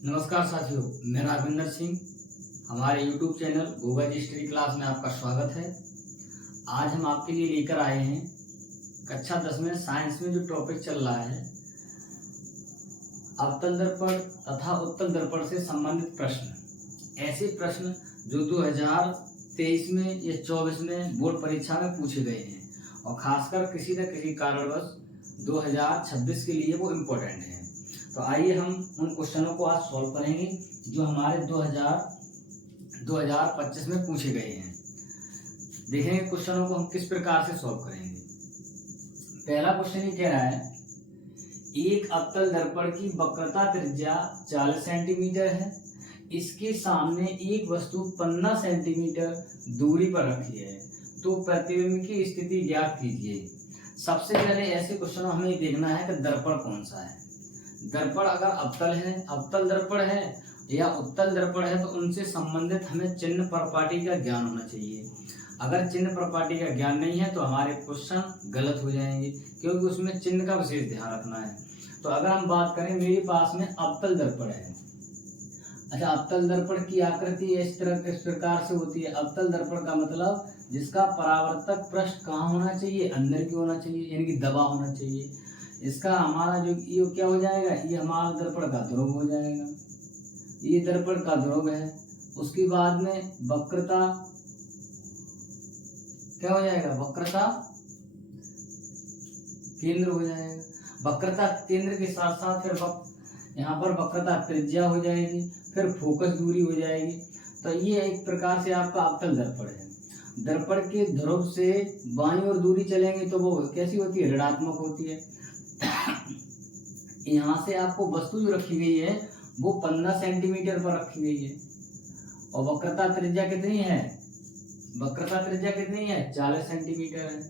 नमस्कार साथियों, मैं राघवेंद्र सिंह। हमारे YouTube चैनल गूगल जी हिस्ट्री क्लास में आपका स्वागत है। आज हम आपके लिए लेकर आए हैं कक्षा 10 में साइंस में जो टॉपिक चल रहा है, अवतल दर्पण तथा उत्तल दर्पण से संबंधित प्रश्न। ऐसे प्रश्न जो 2023 में या 24 में बोर्ड परीक्षा में पूछे गए हैं और खासकर किसी न किसी कारणवश 2026 के लिए वो इम्पोर्टेंट है। तो आइए हम उन क्वेश्चनों को आज सॉल्व करेंगे जो हमारे 2025 में पूछे गए हैं। देखेंगे क्वेश्चनों को हम किस प्रकार से सॉल्व करेंगे। पहला क्वेश्चन ये कह रहा है, एक अवतल दर्पण की वक्रता त्रिज्या 40 सेंटीमीटर है। इसके सामने एक वस्तु 15 सेंटीमीटर दूरी पर रखी है, तो प्रतिबिंब की स्थिति ज्ञात कीजिए। सबसे पहले ऐसे क्वेश्चन हमें देखना है कि दर्पण कौन सा है। दर्पण अगर अवतल दर्पण है या उत्तल दर्पण है, तो उनसे संबंधित हमें चिन्ह प्रपाटी का ज्ञान होना चाहिए। अगर चिन्ह प्रपाटी का ज्ञान नहीं है तो हमारे क्वेश्चन गलत हो जाएंगे, क्योंकि उसमें चिन्ह का विशेष ध्यान रखना है। तो अगर हम बात करें, मेरे पास में अवतल दर्पण है। अच्छा, अवतल दर्पण की आकृति इस प्रकार से होती है। अवतल दर्पण का मतलब जिसका परावर्तक पृष्ठ कहाँ होना चाहिए, अंदर की होना चाहिए, यानी कि दबा होना चाहिए। इसका हमारा जो ये क्या हो जाएगा, ये हमारा दर्पण का ध्रुव हो जाएगा। ये दर्पण का ध्रुव है। उसके बाद में वक्रता क्या हो जाएगा, वक्रता केंद्र हो जाएगा। वक्रता केंद्र के साथ साथ फिर यहाँ पर वक्रता त्रिज्या हो जाएगी, फिर फोकस दूरी हो जाएगी। तो ये एक प्रकार से आपका अवतल दर्पण है। दर्पण के ध्रुव से बाईं ओर दूरी चलेंगे तो वो कैसी होती है, ऋणात्मक होती है। यहाँ से आपको वस्तु जो रखी गई है वो 15 सेंटीमीटर पर रखी गई है और वक्रता त्रिज्या कितनी है, वक्रता त्रिज्या कितनी है, 40 सेंटीमीटर है।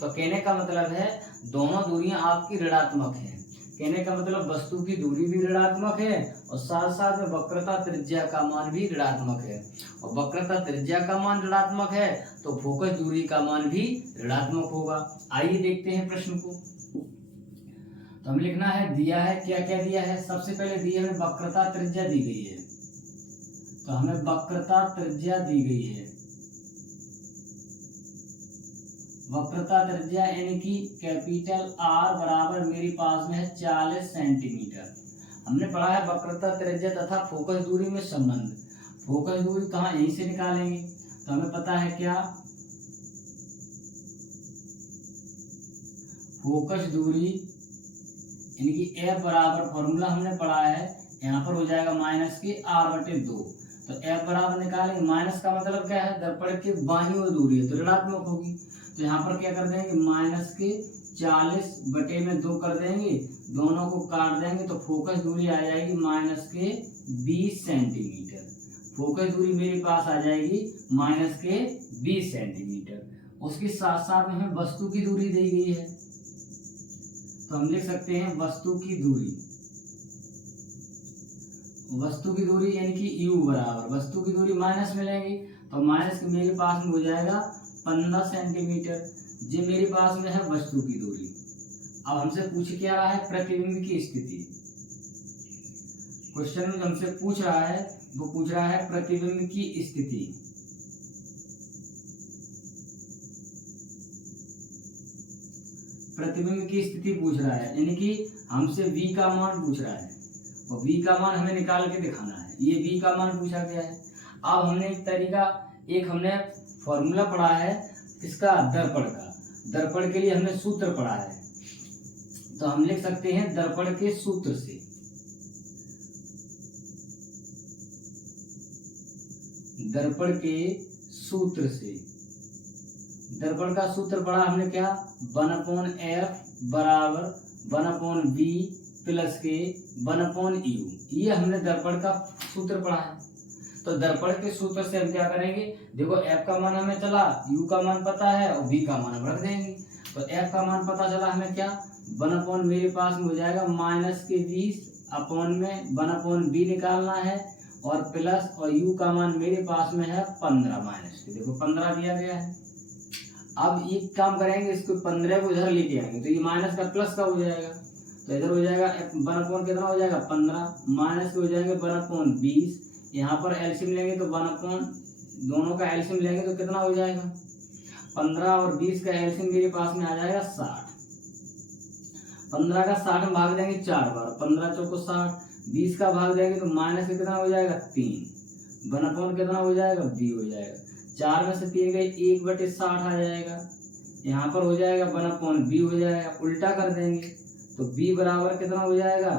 तो कहने का मतलब है दोनों दूरियां आपकी ऋणात्मक है। कहने का मतलब वस्तु की दूरी भी ऋणात्मक है और साथ साथ में वक्रता त्रिज्या का मान भी ऋणात्मक है। और वक्रता त्रिज्या का मान ऋणात्मक है तो फोकस दूरी का मान भी ऋणात्मक होगा। आइए देखते हैं प्रश्न को। तो हमें लिखना है, दिया है क्या क्या दिया है। सबसे पहले दिया है वक्रता त्रिज्या दी गई है। तो हमें वक्रता त्रिज्या दी गई है। वक्रता त्रिज्या यानी कि कैपिटल R बराबर मेरे पास में है 40 सेंटीमीटर। हमने पढ़ा है वक्रता त्रिज्या तथा फोकस दूरी में संबंध। फोकस दूरी कहाँ, यहीं से निकालेंगे। तो हमें पता है क्या, फोकस दूरी यानी कि F बराबर फॉर्मूला हमने पढ़ा है, यहाँ पर हो जाएगा -R/2। तो F बराबर निकालेंगे। माइनस का मतलब क्या है, दर्पण के बाईं ओर दूरी है तो ऋणात्मक होगी। तो यहाँ पर क्या कर देंगे, -40/2 कर देंगे, दोनों को काट देंगे तो फोकस दूरी आ जाएगी -20 सेंटीमीटर। फोकस दूरी मेरे पास आ जाएगी -20 सेंटीमीटर। उसके साथ साथ में हमें वस्तु की दूरी दी गई है, तो हम लिख सकते हैं वस्तु की दूरी। वस्तु की दूरी यानी कि U बराबर, वस्तु की दूरी माइनस में लेंगे तो माइनस मेरे पास में हो जाएगा 15 सेंटीमीटर। जो मेरे पास में है वस्तु की दूरी। अब हमसे पूछ क्या रहा है, प्रतिबिंब की स्थिति। क्वेश्चन में हमसे पूछ रहा है, वो पूछ रहा है प्रतिबिंब की स्थिति। प्रतिबिंब की स्थिति पूछ रहा है, यानी कि हमसे V का मान पूछ रहा है और V का मान हमें निकाल के दिखाना है। ये V का मान पूछा गया है। अब हमने हमने फॉर्मूला पढ़ा है किसका, दर्पण का। दर्पण के लिए हमने सूत्र पढ़ा है, तो हम लिख सकते हैं दर्पण के सूत्र से। दर्पण के सूत्र से, दर्पण का सूत्र पढ़ा हमने क्या, 1/f बराबर 1/b प्लस के 1/u। ये हमने दर्पण का सूत्र पढ़ा है। तो दर्पण के सूत्र से हम क्या करेंगे, देखो f का मान हमें चला, u का मान पता है और v का मान हम रख देंगे। तो f का मान पता चला हमें क्या, 1/ मेरे पास में हो जाएगा -20 अपॉन में 1/b निकालना है और प्लस, और u का मान मेरे पास में है 15 माइनस के, देखो 15 दिया गया है। अब एक काम करेंगे, इसको 15 को इधर लेके आएंगे तो ये माइनस का प्लस का हो जाएगा। तो इधर हो जाएगा 1/, कितना हो जाएगा 15, माइनस के हो जाएंगे 1/20। यहाँ पर एलसीएम लेंगे तो 1/, दोनों का एलसीएम लेंगे तो कितना हो जाएगा 15 और 20 का एलसीएम मेरे पास में आ जाएगा 60। 15 का 60 में भाग देंगे 4 बार, 15 चौको 60, 20 का भाग देंगे तो माइनस के कितना हो जाएगा 3, 1/, कितना हो जाएगा b हो जाएगा। 4 में से 3 गए 1/60 आ जाएगा। यहाँ पर हो जाएगा 1/b हो जाएगा, उल्टा कर देंगे तो b बराबर कितना हो जाएगा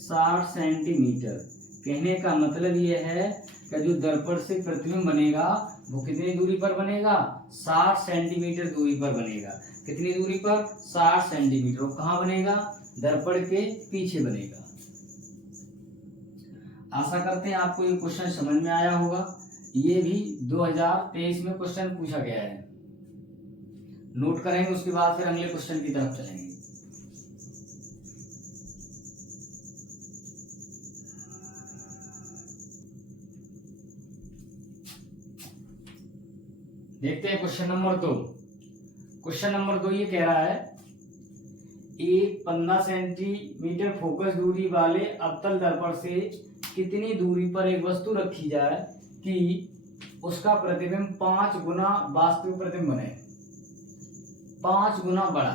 60 सेंटीमीटर। कहने का मतलब ये है कि जो दर्पण से प्रतिबिंब बनेगा वो कितनी दूरी पर बनेगा 60 सेंटीमीटर दूरी पर बनेगा। कितनी दूरी पर 60 सेंटीमीटर। और कहाँ बनेगा दर्पण के पीछे बनेगा। आशा करते हैं आपको ये क्वेश्चन समझ में आया होगा। ये भी 2023 में क्वेश्चन पूछा गया है। नोट करेंगे, उसके बाद फिर अगले क्वेश्चन की तरफ चलेंगे। देखते हैं क्वेश्चन नंबर 2। क्वेश्चन नंबर 2 ये कह रहा है एक 15 सेंटीमीटर फोकस दूरी वाले अवतल दर्पण से कितनी दूरी पर एक वस्तु रखी जाए कि उसका प्रतिबिंब 5 गुना वास्तविक प्रतिबिंब बने, 5 गुना बड़ा।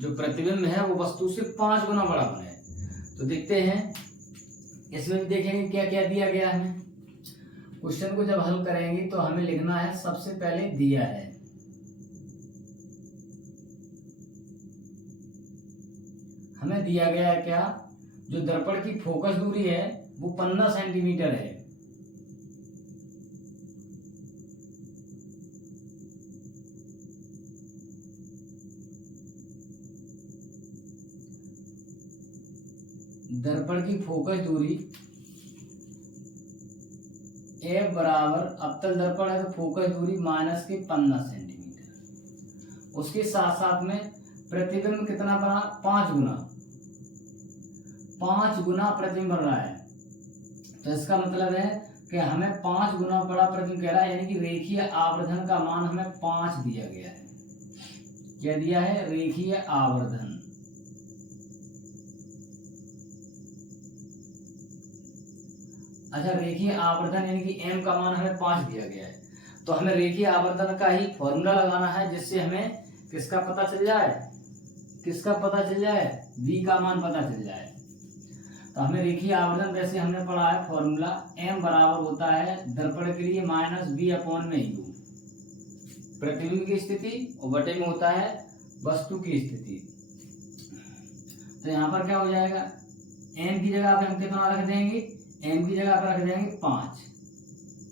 जो प्रतिबिंब है वो वस्तु से 5 गुना बड़ा बने। तो देखते हैं, इसमें भी देखेंगे क्या क्या दिया गया है। क्वेश्चन को जब हल करेंगे तो हमें लिखना है, सबसे पहले दिया है हमें दिया गया है क्या, जो दर्पण की फोकस दूरी है वो 15 सेंटीमीटर है। दर्पण की फोकस दूरी F बराबर, अवतल दर्पण है तो फोकस दूरी माइनस के 15 सेंटीमीटर। उसके साथ साथ में प्रतिबिंब कितना बना 5 गुना, 5 गुना प्रतिबिंब बन रहा है। तो इसका मतलब है कि हमें 5 गुना बड़ा प्रतिबिंब कह रहा है, यानी कि रेखीय आवर्धन का मान हमें 5 दिया गया है। क्या दिया है, रेखीय आवर्धन। अच्छा, रेखीय आवर्धन यानी कि m का मान हमें 5 दिया गया है। तो हमें रेखीय आवर्धन का ही फॉर्मूला लगाना है, जिससे हमें किसका पता चल जाए, किसका पता चल जाए, v का मान पता चल जाए। तो हमें रेखीय आवर्धन वैसे हमने पढ़ा है फॉर्मूला, m बराबर होता है दर्पण के लिए माइनस b/u, प्रतिबिंब की स्थिति, और बटे में होता है वस्तु की स्थिति। तो यहाँ पर क्या हो जाएगा, m की जगह पे हम कितना रख देंगे, m की जगह पर रख देंगे 5।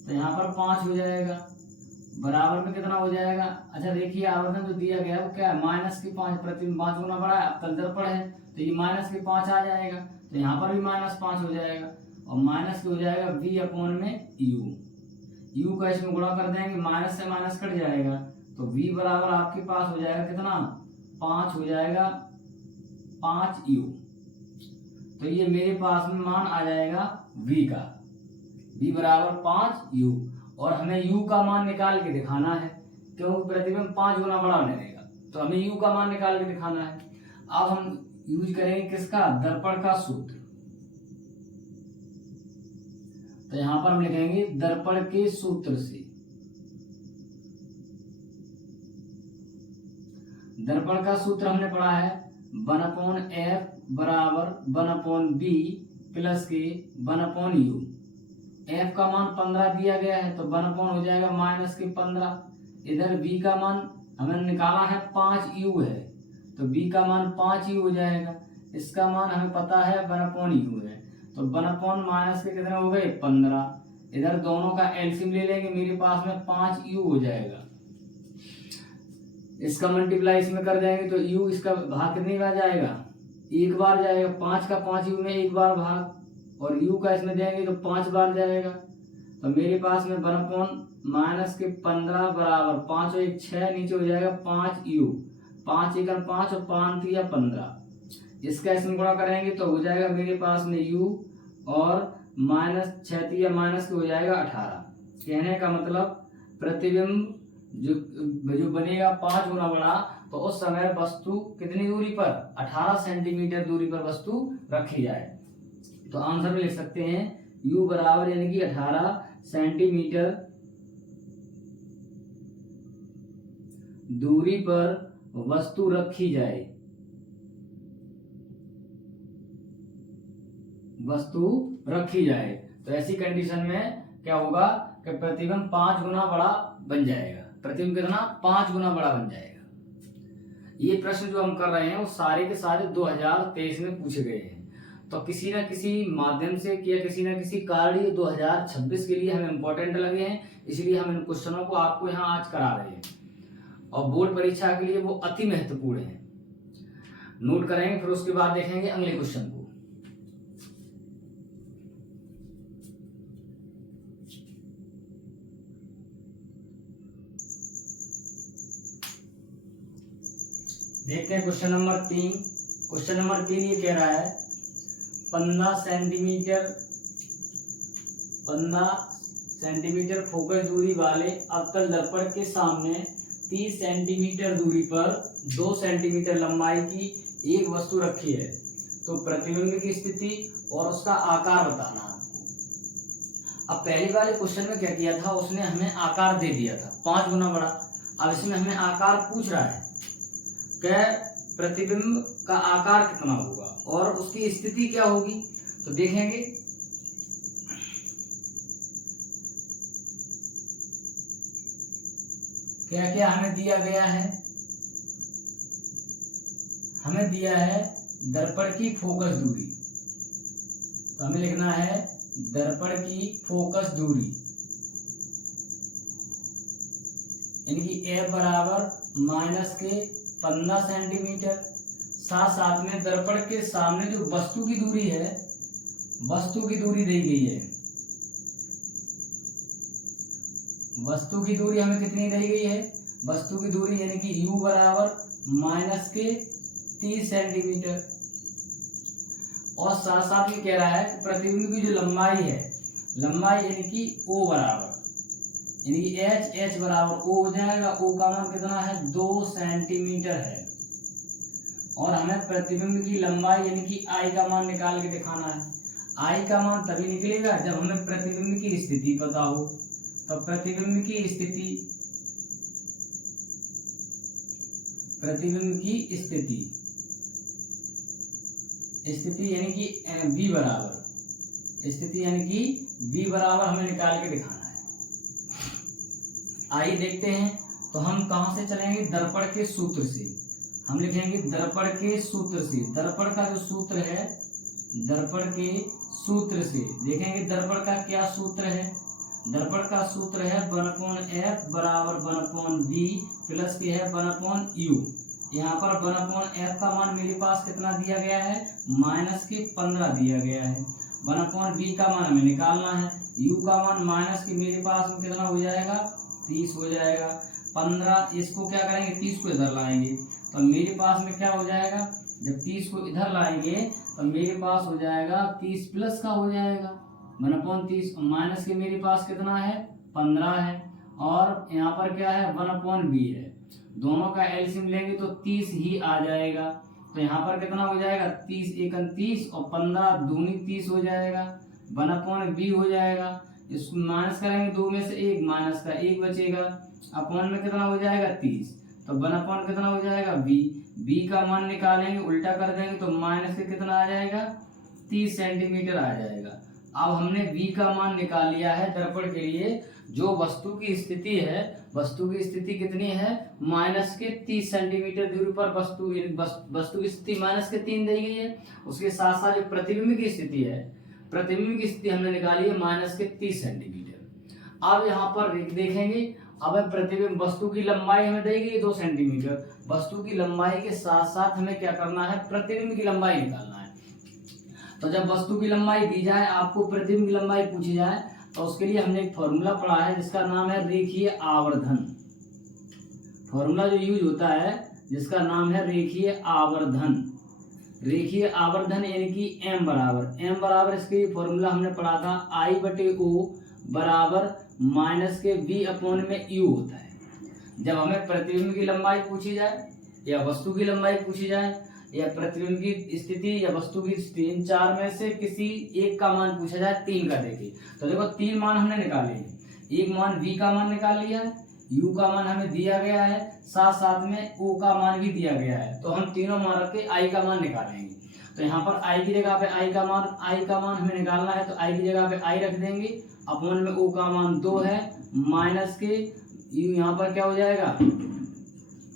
तो यहाँ पर 5 हो जाएगा, बराबर में कितना हो जाएगा। अच्छा, देखिए आवर्धन जो दिया गया है वो क्या है, माइनस के 5, प्रतिबिंब 5 गुना बड़ा है, अवतल दर्पण है तो ये माइनस के 5 आ जाएगा। तो यहाँ पर भी -5 हो जाएगा, और माइनस के हो जाएगा v/u। u का इसमें गुणा कर देंगे, माइनस से माइनस कट जाएगा, तो v बराबर आपके पास हो जाएगा कितना, 5 हो जाएगा, 5u। तो ये मेरे पास में मान आ जाएगा v का, v बराबर 5u। और हमें u का मान निकाल के दिखाना है, क्योंकि प्रतिबिंब 5 गुना बड़ा बनेगा, तो हमें u का मान निकाल के दिखाना है। अब हम यूज करेंगे किसका, दर्पण का सूत्र। तो यहां पर हम लिखेंगे दर्पण के सूत्र से, दर्पण का सूत्र हमने पढ़ा है 1/f बराबर 1/b प्लस के 1/u। f का मान 15 दिया गया है तो 1 हो जाएगा माइनस के 15। इधर b का मान हमें निकाला है 5u है, तो b का मान 5u हो जाएगा। इसका मान हमें पता है 1/u है, तो 1/ माइनस के कितने हो गए 15। इधर दोनों का एलसीएम ले लेंगे, मेरे पास में 5u हो जाएगा। इसका मल्टीप्लाई इसमें कर देंगे तो u, इसका भाग कितनी बार जाएगा, एक बार जाएगा। 5 का 5u में एक बार भाग, और u का इसमें देंगे तो 5 बार जाएगा। तो मेरे पास में 1/ माइनस के 15 बराबर 5 और 1 6, नीचे हो जाएगा 5u, 5 × 5 और 5 × 15। इसका इसमें गुणा करेंगे तो हो जाएगा मेरे पास में u, और -6 या माइनस के हो जाएगा 18। कहने का मतलब प्रतिबिंब जो बनेगा 5 गुना बड़ा, तो उस समय वस्तु कितनी दूरी पर, 18 सेंटीमीटर दूरी पर वस्तु रखी जाए। तो आंसर में लिख सकते हैं u बराबर यानी कि 18 सेंटीमीटर दूरी पर वस्तु रखी जाए, वस्तु रखी जाए। तो ऐसी कंडीशन में क्या होगा कि प्रतिबिंब 5 गुना बड़ा बन जाएगा। प्रतिबिंब कितना, 5 गुना बड़ा बन जाएगा। ये प्रश्न जो हम कर रहे हैं वो सारे के सारे 2023 में पूछे गए हैं। तो किसी न किसी माध्यम से या किसी न किसी कारण 2026 के लिए हमें इम्पोर्टेंट लगे हैं, इसलिए हम इन क्वेश्चनों को आपको यहाँ आज करा रहे हैं और बोर्ड परीक्षा के लिए वो अति महत्वपूर्ण है। नोट करेंगे, फिर उसके बाद देखेंगे अगले क्वेश्चन को। देखते हैं क्वेश्चन नंबर 3। क्वेश्चन नंबर 3 ये कह रहा है 15 सेंटीमीटर फोकस दूरी वाले अवतल दर्पण के सामने 30 सेंटीमीटर दूरी पर 2 सेंटीमीटर लंबाई की एक वस्तु रखी है। तो प्रतिबिंब की स्थिति और उसका आकार बताना आपको। अब पहले वाले क्वेश्चन में क्या किया था, उसने हमें आकार दे दिया था 5 गुना बड़ा। अब इसमें हमें आकार पूछ रहा है कि प्रतिबिंब का आकार कितना होगा और उसकी स्थिति क्या होगी। तो देखेंगे क्या क्या हमें दिया गया है। हमें दिया है दर्पण की फोकस दूरी, तो हमें लिखना है दर्पण की फोकस दूरी यानी कि F बराबर माइनस के 15 सेंटीमीटर। साथ में दर्पण के सामने जो वस्तु की दूरी है, वस्तु की दूरी दी गई है। वस्तु की दूरी हमें कितनी दी गई है, वस्तु की दूरी यानी कि u बराबर माइनस के 30 सेंटीमीटर। और साथ में कह रहा है प्रतिबिंब की जो लंबाई है, लंबाई यानी कि o बराबर यानी कि h बराबर o हो जाएगा। o का मान कितना है, 2 सेंटीमीटर है। और हमें प्रतिबिंब की लंबाई यानी कि I का मान निकाल के दिखाना है। I का मान तभी निकलेगा जब हमें प्रतिबिंब की स्थिति पता हो। तो प्रतिबिंब की स्थिति यानी कि V बराबर, स्थिति यानी कि V बराबर हमें निकाल के दिखाना है। आइए देखते हैं। तो हम कहां से चलेंगे, दर्पण के सूत्र से। हम लिखेंगे दर्पण के सूत्र से। दर्पण का जो सूत्र है, दर्पण के सूत्र से देखेंगे दर्पण का क्या सूत्र है। दर्पण का सूत्र है 1/f बराबर 1/v प्लस के है 1/u। यहाँ पर 1/f का मान मेरे पास कितना दिया गया है, माइनस के 15 दिया गया है। 1/v का मान हमें निकालना है। u का मान माइनस के मेरे पास में कितना हो जाएगा, 30 हो जाएगा। 15 इसको क्या करेंगे, 30 को इधर लाएंगे तो मेरे पास में क्या हो जाएगा, जब 30 को इधर लाएंगे तो मेरे पास हो जाएगा 30 प्लस का हो जाएगा 1/30। माइनस के मेरे पास कितना है, 15 है। और यहाँ पर क्या है, 1/v है। दोनों का एलसीएम लेंगे तो 30 ही आ जाएगा। तो यहाँ पर कितना हो जाएगा, 30 एकम 30 और 15 दूनी 30 हो जाएगा। 1/v हो जाएगा। इसको माइनस करेंगे, 2 में से 1 माइनस का 1 बचेगा। अपॉन में कितना हो जाएगा, 30। तो 1/, कितना हो जाएगा, v का मान निकालेंगे, उल्टा कर देंगे तो माइनस के कितना आ जाएगा, 30 सेंटीमीटर आ जाएगा। अब हमने v का मान निकाल लिया है दर्पण के लिए। जो वस्तु की स्थिति है, वस्तु की स्थिति कितनी है, माइनस के 30 सेंटीमीटर दूरी पर वस्तु की स्थिति माइनस के 3 दी गई है। उसके साथ साथ जो प्रतिबिंब की स्थिति है, प्रतिबिंब की स्थिति हमने निकाली है माइनस के 30 सेंटीमीटर। अब यहाँ पर देखेंगे, अब प्रतिबिंब वस्तु की लंबाई हमें दी गई 2 सेंटीमीटर। वस्तु की लंबाई के साथ साथ हमें क्या करना है, प्रतिबिंब की लंबाई निकालना है। तो जब वस्तु की लंबाई दी जाए, आपको प्रतिबिंब की लंबाई पूछी जाए, तो उसके लिए हमने एक फॉर्मूला पढ़ा है जिसका नाम है रेखीय आवर्धन। फॉर्मूला जो यूज होता है जिसका नाम है रेखीय आवर्धन। रेखीय आवर्धन यानी कि m बराबर इसके फॉर्मूला हमने पढ़ा था I/O बराबर माइनस के v/u होता है। जब हमें प्रतिबिंब की लंबाई पूछी जाए या वस्तु की लंबाई पूछी जाए या प्रतिबिंब की स्थिति या वस्तु की स्थिति, इन चार में से किसी एक का मान पूछा जाए, 3 का देखिए। तो देखो 3 मान हमने निकाले हैं, एक मान v का मान निकाल लिया है, u का मान हमें दिया गया है, साथ साथ में o का मान भी दिया गया है। तो हम तीनों मान रख के i का मान निकालेंगे। तो यहाँ पर i की जगह पे i का मान हमें निकालना है, तो i की जगह पे i रख देंगे, अपॉन में o का मान 2 है, माइनस के यहाँ पर क्या हो जाएगा,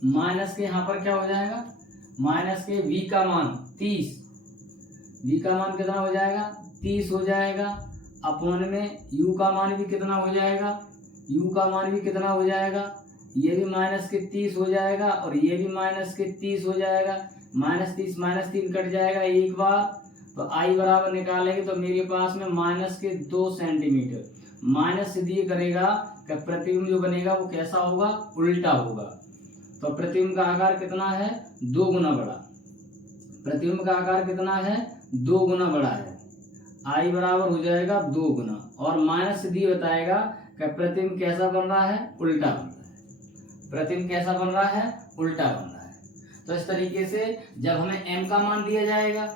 माइनस के यहाँ पर क्या हो जाएगा, माइनस के v का मान 30, v का मान कितना हो जाएगा, 30 हो जाएगा, अपॉन में u का मान भी कितना हो जाएगा, u का मान भी कितना हो जाएगा, ये भी माइनस के 30 हो जाएगा और ये भी माइनस के 30 हो जाएगा, माइनस 30 माइनस 3 कट जाएगा एक बार। तो i बराबर निकालेंगे तो मेरे पास में माइनस के 2 सेंटीमीटर, माइनस से दिए करेगा कि प्रतिबिंब जो बनेगा वो कैसा होगा, उल्टा होगा। तो प्रतिबिंब का आकार कितना है, 2 गुना बड़ा, प्रतिबिंब का आकार कितना है, 2 गुना बड़ा है, i बराबर हो जाएगा 2 गुना, और माइनस से दिए बताएगा कि प्रतिबिंब कैसा बन रहा है, उल्टा बन रहा है, प्रतिबिंब कैसा बन रहा है, उल्टा बन रहा है। तो इस तरीके से जब हमें m का मान दिया जाएगा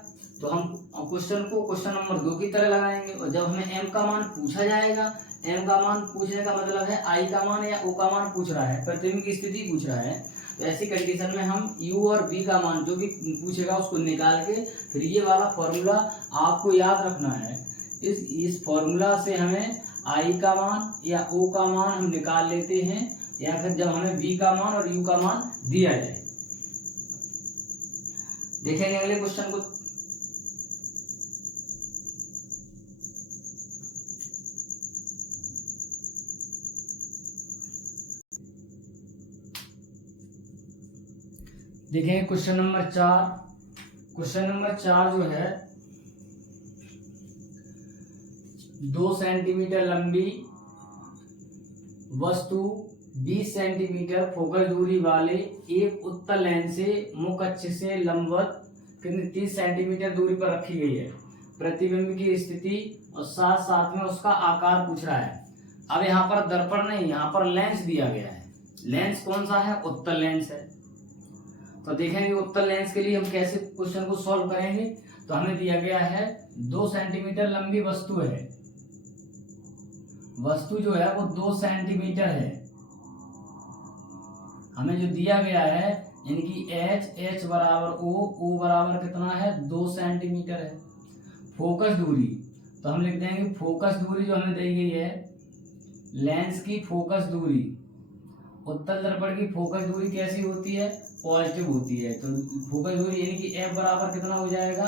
तो हम क्वेश्चन को क्वेश्चन नंबर 2 की तरह लगाएंगे, और जब हमें m का मान पूछा जाएगा, m का मान पूछने का मतलब है i का मान या o का मान पूछ रहा है, प्रतिबिंब की स्थिति पूछ रहा है, तो ऐसी कंडीशन में हम u और v का मान जो भी पूछेगा उसको निकाल के फिर ये वाला फॉर्मूला आपको याद रखना है। इस फॉर्मूला से हमें i का मान या o का मान हम निकाल लेते हैं, या फिर जब हमें v का मान और u का मान दिया जाए। देखेंगे अगले क्वेश्चन को। देखेंगे क्वेश्चन नंबर 4। क्वेश्चन नंबर 4 जो है, 2 सेंटीमीटर लंबी वस्तु 20 सेंटीमीटर फोकस दूरी वाले एक उत्तल लेंस से मुख्य अक्ष से लंबवत 30 सेंटीमीटर दूरी पर रखी गई है। प्रतिबिंब की स्थिति और साथ साथ में उसका आकार पूछ रहा है। अब यहाँ पर दर्पण नहीं, यहाँ पर लेंस दिया गया है। लेंस कौन सा है, उत्तल लेंस है। तो देखेंगे उत्तल लेंस के लिए हम कैसे क्वेश्चन को सॉल्व करेंगे। तो हमें दिया गया है 2 सेंटीमीटर लंबी वस्तु है, वस्तु जो है वो 2 सेंटीमीटर है। हमें जो दिया गया है इनकी h बराबर o बराबर कितना है, 2 सेंटीमीटर है। फोकस दूरी, तो हम लिख देंगे फोकस दूरी जो हमें दी गई है, लेंस की फोकस दूरी, उत्तल दर्पण की फोकस दूरी कैसी होती है, पॉजिटिव होती है। तो फोकस दूरी यानी कि f बराबर कितना हो जाएगा,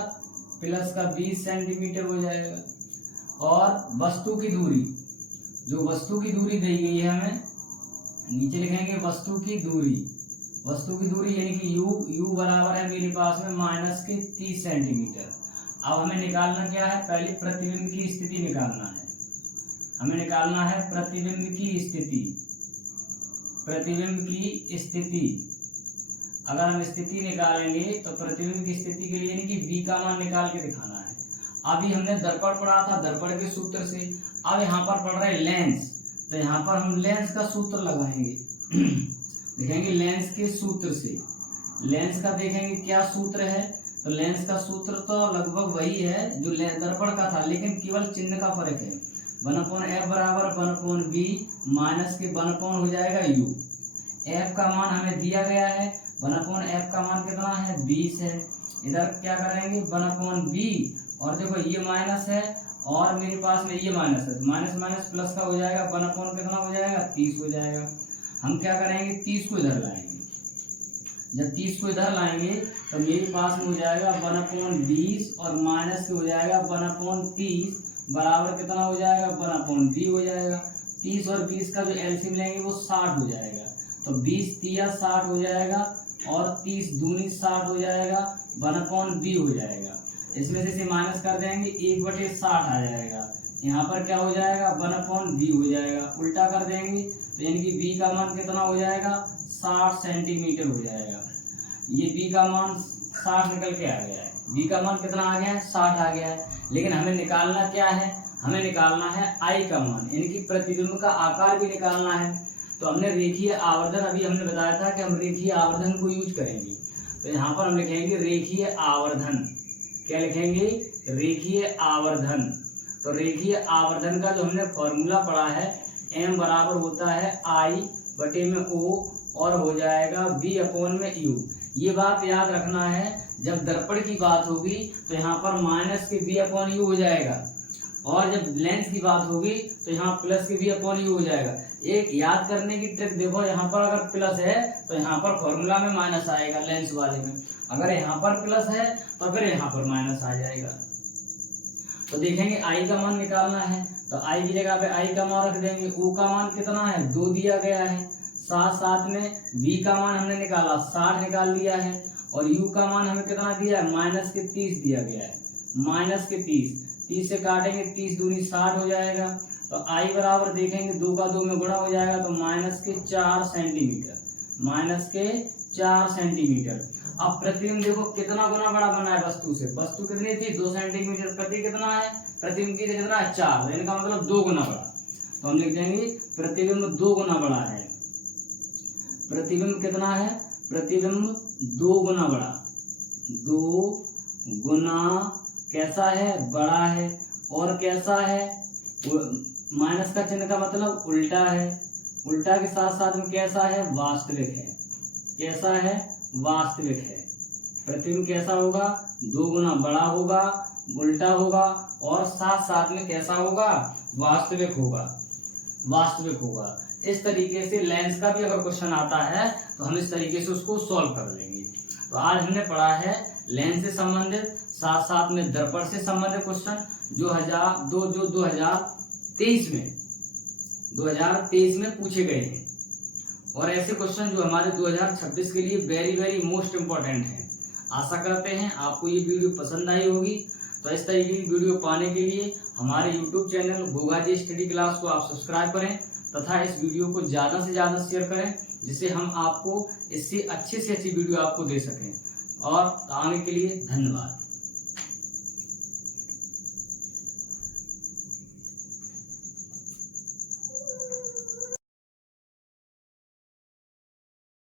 प्लस का 20 सेंटीमीटर हो जाएगा। और वस्तु की दूरी, जो वस्तु की दूरी दी गई है हमें, नीचे लिखेंगे वस्तु की दूरी, वस्तु की दूरी यानी कि u बराबर है मेरे पास में माइनस के 30 सेंटीमीटर। अब हमें निकालना क्या है, पहले प्रतिबिंब की स्थिति निकालना है। हमें निकालना है प्रतिबिंब की स्थिति, प्रतिबिंब की स्थिति। अगर हम स्थिति निकालेंगे तो प्रतिबिंब की स्थिति के लिए यानी कि v का मान निकाल के दिखाना है। अभी हमने दर्पण पढ़ा था, दर्पण के सूत्र से। अब यहाँ पर पढ़ रहे लेंस, तो यहाँ पर हम लेंस का सूत्र लगाएंगे। देखेंगे लेंस के सूत्र से, लेंस का देखेंगे क्या सूत्र है। तो लेंस का सूत्र तो लगभग वही है जो दर्पण का था, लेकिन केवल चिन्ह का फर्क है। 1/f बराबर 1/v माइनस के 1/ हो जाएगा u। f का मान हमें दिया गया है, 1/f का मान कितना है, 20 है। इधर क्या करेंगे 1/v, और देखो ये माइनस है और मेरे पास में ये माइनस है, तो माइनस माइनस प्लस का हो जाएगा, 1/, कितना हो जाएगा, 30 हो जाएगा। हम क्या करेंगे 30 को इधर लाएंगे। जब 30 को इधर लाएंगे तो मेरे पास में हो जाएगा 1/20 और माइनस के हो जाएगा 1/30 बराबर कितना हो जाएगा, 1/v हो जाएगा। 30 और 20 का जो एलसीएम लेंगे वो 60 हो जाएगा। तो 20 तिया 60 हो जाएगा और 30 दूनी 60 हो जाएगा, 1/v हो जाएगा। इसमें से माइनस कर देंगे, 1/60 आ जाएगा। यहाँ पर क्या हो जाएगा, 1/v हो जाएगा। उल्टा कर देंगे तो यानी कि v का मान कितना हो जाएगा, 60 सेंटीमीटर हो जाएगा। ये v का मान 60 निकल के आ गया है। v का मान कितना आ गया है, 60 आ गया है। लेकिन हमें निकालना क्या है, हमें निकालना है i का मान, यानी कि प्रतिबिंब का आकार भी निकालना है। तो हमने रेखीय आवर्धन, अभी हमने बताया था कि हम रेखीय आवर्धन को यूज करेंगे। तो यहाँ पर हम लिखेंगे रेखीय आवर्धन। क्या लिखेंगे? रेखीय आवर्धन। तो रेखीय आवर्धन का जो हमने फॉर्मूला पढ़ा है, m बराबर होता है I बटे में O और हो जाएगा V अपॉन में U। ये बात याद रखना है, जब दर्पण की बात होगी तो यहाँ पर माइनस के V अपॉन U हो जाएगा, और जब लेंस की बात होगी तो यहाँ प्लस के V अपॉन U हो जाएगा। एक याद करने की ट्रिक देखो, यहाँ पर अगर प्लस है तो यहाँ पर फॉर्मूला में माइनस आएगा लेंस वाले में, अगर यहाँ पर प्लस है तो फिर यहाँ पर माइनस आ जाएगा। तो देखेंगे I का मान निकालना है, तो I की जगह पे I का मान रख देंगे। O का मान कितना है? 2 दिया गया है। साथ में V का मान हमने निकाला 60 निकाल दिया है, और U का मान हमें कितना दिया है? माइनस के 30 दिया गया है। माइनस के 30 से काटेंगे 30 दूनी 60 हो जाएगा। तो I बराबर देखेंगे 2 का 2 में गुणा हो जाएगा, तो माइनस के 4 सेंटीमीटर। माइनस के 4 सेंटीमीटर। अब प्रतिबिंब देखो कितना गुना बड़ा बना है वस्तु से। वस्तु कितनी थी? 2 सेंटीमीटर। प्रति कितना है? प्रतिबिंब की कितना है? 4। इनका मतलब 2 गुना बड़ा। तो हम लिख देंगे प्रतिबिंब 2 गुना बड़ा है। प्रतिबिंब कितना है? प्रतिबिंब 2 गुना बड़ा। 2 गुना कैसा है? बड़ा है। और कैसा है? माइनस का चिन्ह का मतलब उल्टा है। उल्टा के साथ साथ में कैसा है? वास्तविक है। कैसा है? वास्तविक है। प्रतिबिंब कैसा होगा? 2 गुना बड़ा होगा, उल्टा होगा, और साथ साथ में कैसा होगा? वास्तविक होगा। वास्तविक होगा। इस तरीके से लेंस का भी अगर क्वेश्चन आता है तो हम इस तरीके से उसको सॉल्व कर लेंगे। तो आज हमने पढ़ा है लेंस से संबंधित, साथ साथ में दर्पण से संबंधित क्वेश्चन जो 2023 में पूछे गए हैं, और ऐसे क्वेश्चन जो हमारे 2026 के लिए वेरी वेरी मोस्ट इम्पोर्टेंट हैं। आशा करते हैं आपको ये वीडियो पसंद आई होगी। तो इस तरीके की वीडियो पाने के लिए हमारे YouTube channel Goga ji study class को आप सब्सक्राइब करें, तथा इस वीडियो को ज़्यादा से ज़्यादा शेयर करें, जिससे हम आपको इससे अच्छी से अच्छी वीडियो आपको दे सकें। और आने के लिए धन्यवाद।